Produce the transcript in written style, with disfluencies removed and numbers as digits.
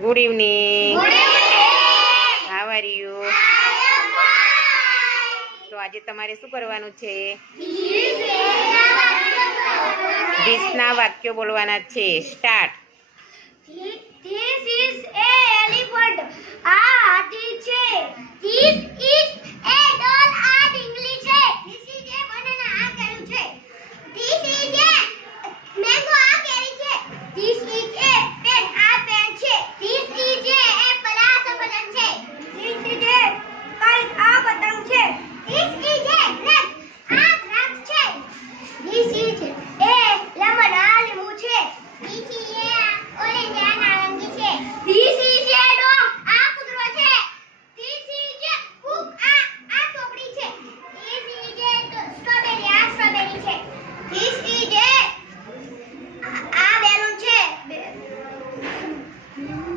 Good evening. How are you? તો આજે તમારે શું કરવાનું છે? ધીસના વાક્યો બોલવાના છે. સ્ટાર્ટ. This